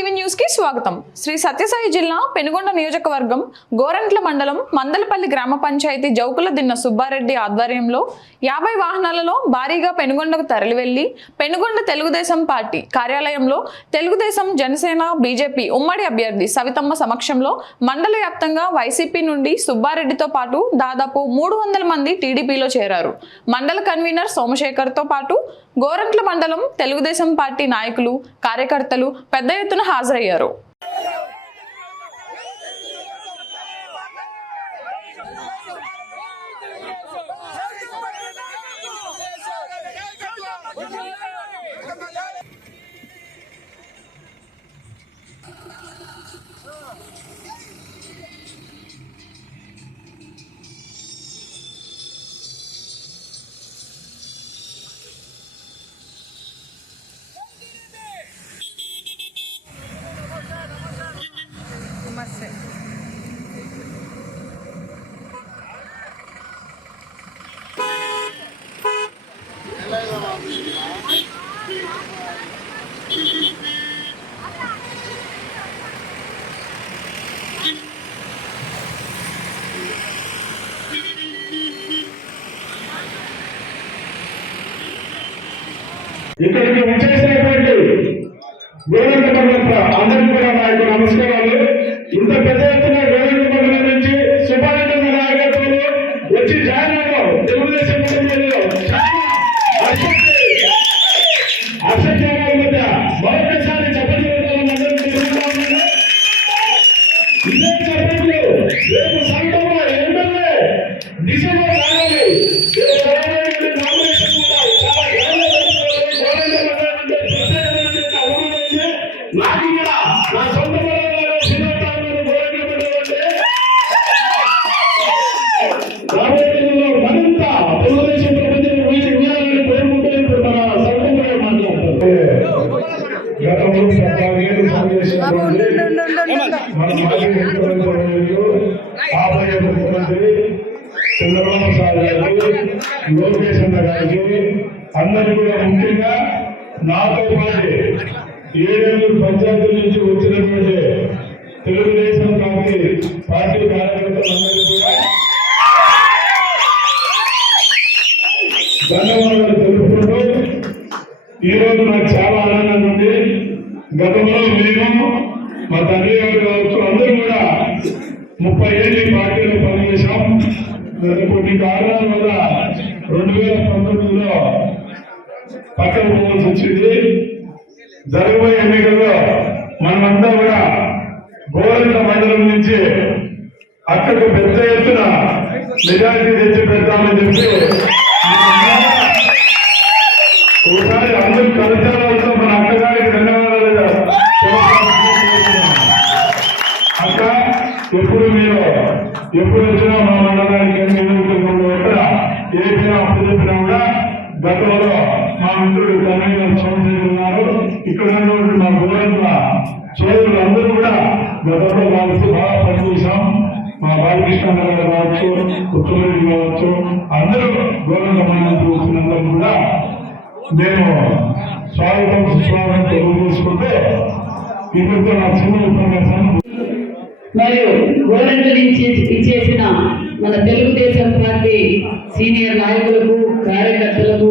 TV న్యూస్కి స్వాగతం. శ్రీ సత్యసాయి జిల్లా పెనుగొండ నియోజకవర్గం గోరంట్ల మండలం మందలపల్లి గ్రామ పంచాయతీ జౌకుల దిన్న సుబ్బారెడ్డి ఆధ్వర్యంలో యాభై వాహనాలలో భారీగా పెనుగొండకు తరలివెళ్ళి పెనుగొండ తెలుగుదేశం పార్టీ కార్యాలయంలో తెలుగుదేశం జనసేన బీజేపీ ఉమ్మడి అభ్యర్థి సవితమ్మ సమక్షంలో మండల వ్యాప్తంగా వైసీపీ నుండి సుబ్బారెడ్డితో పాటు దాదాపు మూడు వందల మంది టీడీపీలో చేరారు. మండల కన్వీనర్ సోమశేఖర్తో పాటు గోరంట్ల మండలం తెలుగుదేశం పార్టీ నాయకులు కార్యకర్తలు పెద్ద ఎత్తున హాజరయ్యారు. ఇక్కడికి వచ్చేసినటువంటి గోరంట మండల అందరికీ కూడా నా నమస్కారం చంద్రబాబు సార్ గారికి లోకేష్ అన్న గారికి అందరూ కూడా ముఖ్యంగా నాతో పాటు ఏడేళ్ళు పంచాయతీ నుంచి వచ్చినటువంటి తెలుగుదేశం పార్టీ పార్టీ కార్యకర్తలందరూ కూడా ధన్యవాదాలు తెలుపుకుంటూ ఈరోజు నాకు చాలా ఆనందంగా ఉంది. గతంలో మేము మా తండ్రి గారు కావచ్చు అందరూ కూడా ముప్పై ఏళ్ళు పార్టీలో పనిచేశాం. కొన్ని కారణాల వల్ల రెండు వేల పంతొమ్మిదిలో పక్కన పోవాల్సి వచ్చింది. జరగబోయే ఎన్నికల్లో మనమంతా కూడా గోరంట మండలం నుంచి అక్కడికి పెద్ద ఎత్తున మెజారిటీ తెచ్చి పెడతామని చెప్పి ఒకసారి అందరూ కలిసాలతో మన అక్కగారికి ధన్యవాదాలు అక్క ఎప్పుడు మీరు ఎప్పుడు వచ్చినా మా మండలానికి ఎన్ని నియోజకవర్గంలో ఎక్కడ ఏ పేరు అప్పు చెప్పినా కూడా గతంలో మా మిత్రుడు కన్వీనర్ చౌదరి ఉన్నారు ఇక్కడ ఉన్నటువంటి మా గోరంట్ల సోదరులు అందరూ కూడా గతంలో కావచ్చు బాగా పనిచేశాం. మా బాలకృష్ణ గారు కావచ్చు ఉత్తమరెడ్డి కావచ్చు అందరూ గోరంత మండలం వచ్చినందరూ కూడా నేను స్వాగతం సుస్వాగతం తెలియజేసుకుంటే ఇక్కడితో నా చిన్న ఉపన్యాసాన్ని మరియు గోరంట నుంచి ఇచ్చేసిన మన తెలుగుదేశం పార్టీ సీనియర్ నాయకులకు కార్యకర్తలకు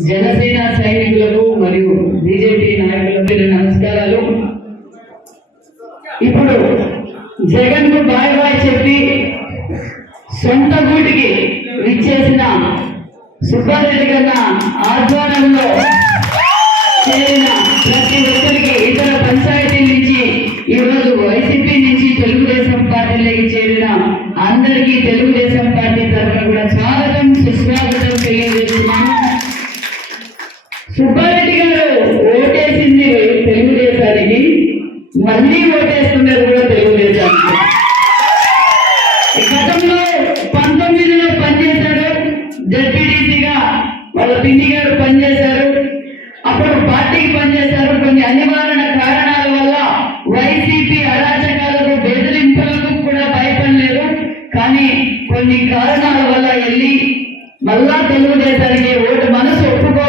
జనసేన సైనికులకు మరియు బీజేపీ నాయకులకు నమస్కారాలు. ఇప్పుడు జగన్కు బాయ్ బాయ్ చెప్పి సొంత గూటికి విచ్చేసిన సుబ్బారెడ్డి కన్నా ఆధ్వర్యంలో చేరిన తెలుగుదేశం పార్టీలోకి చేరిన అందరికీ తెలుగుదేశం పార్టీ తరఫున కూడా స్వాగతం సుస్వాగతం తెలియజేస్తున్నాను. సుబ్బారెడ్డి గారు ఓటేసింది తెలుగుదేశానికి మళ్ళీ ఓటేస్తున్నారు కూడా తెలుగుదేశానికి. గతంలో పంతొమ్మిదిలో పనిచేశారు జడ్పీటీసీగా వాళ్ళ పిన్ని గారు పనిచేశారు. అప్పుడు పార్టీకి పనిచేశారు. కొన్ని అనివారణ కారణాలు మళ్ళా తెలుగుదేశానికి ఓటు మనసు ఒప్పుకో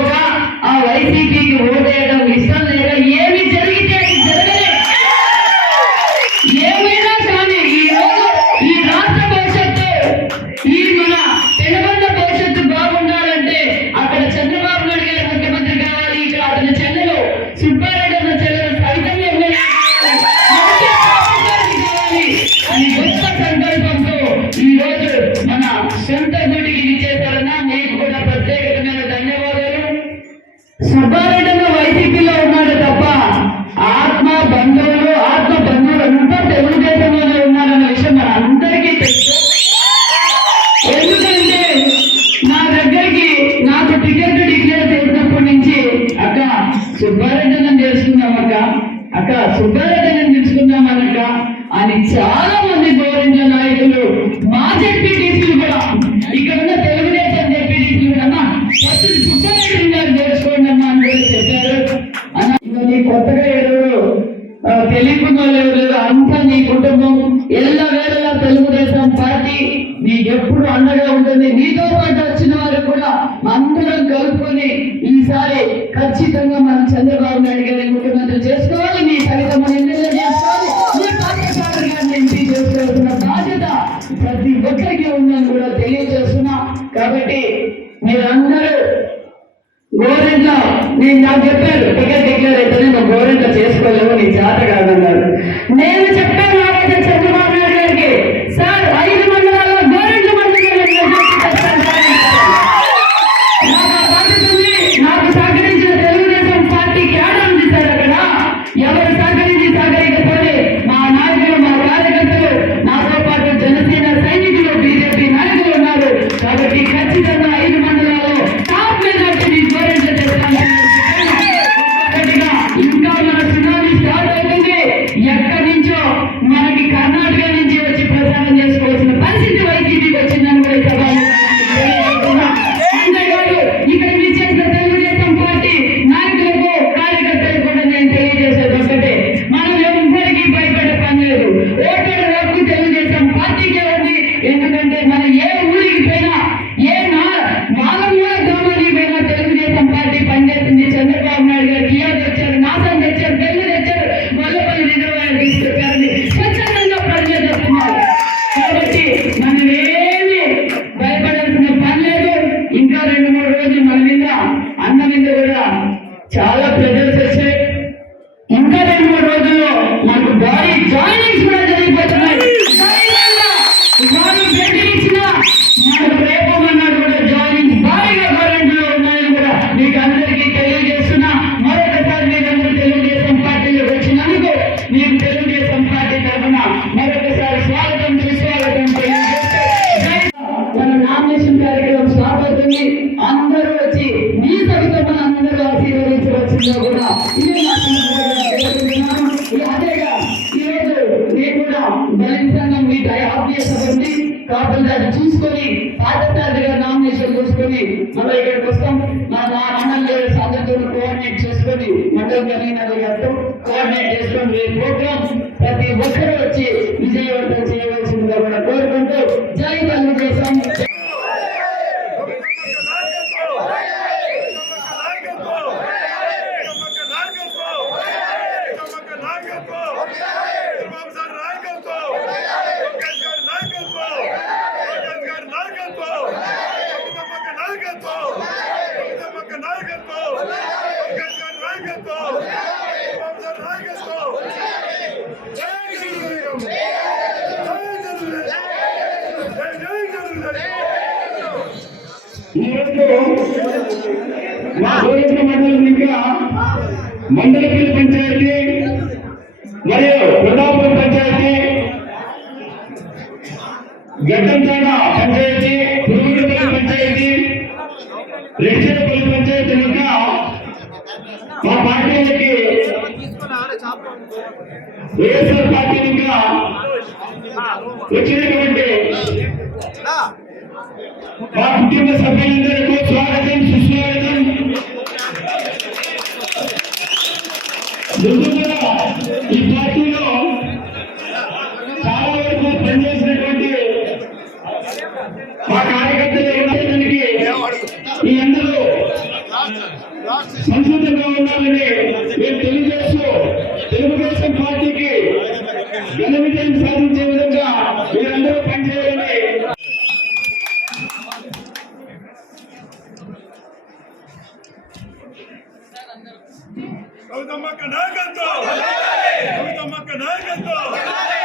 ఈరోజు నేను కూడా బలి సంఘం మీ టై ఆఫ్ చేసినటువంటి కాపులు చేసిన మండలిగా మండలపల్లి పంచాయతీ మరియు ప్రతాపం పంచాయతీ గడ్డంతాడ పంచాయతీ పురుగుడుపల్లి పంచాయతీ రెడ్చేపల్లి పంచాయతీ కనుక మా పార్టీలకి వైఎస్ఆర్ పార్టీ ఇంకా వచ్చినటువంటి మా కుటుంబ సభ్యులందరికీ స్వాగతం సుస్వాగతం. ఆ కార్యకర్తలకి మీ అందరూ సంసిద్ధంగా ఉండాలని మేము తెలియజేస్తూ తెలుగుదేశం పార్టీకి ఘన విజయం సాధించే విధంగా మీరందరూ పనిచేయాలని గౌతమ్మ నాయకత్వం గౌతమ్మ నాయకత్వం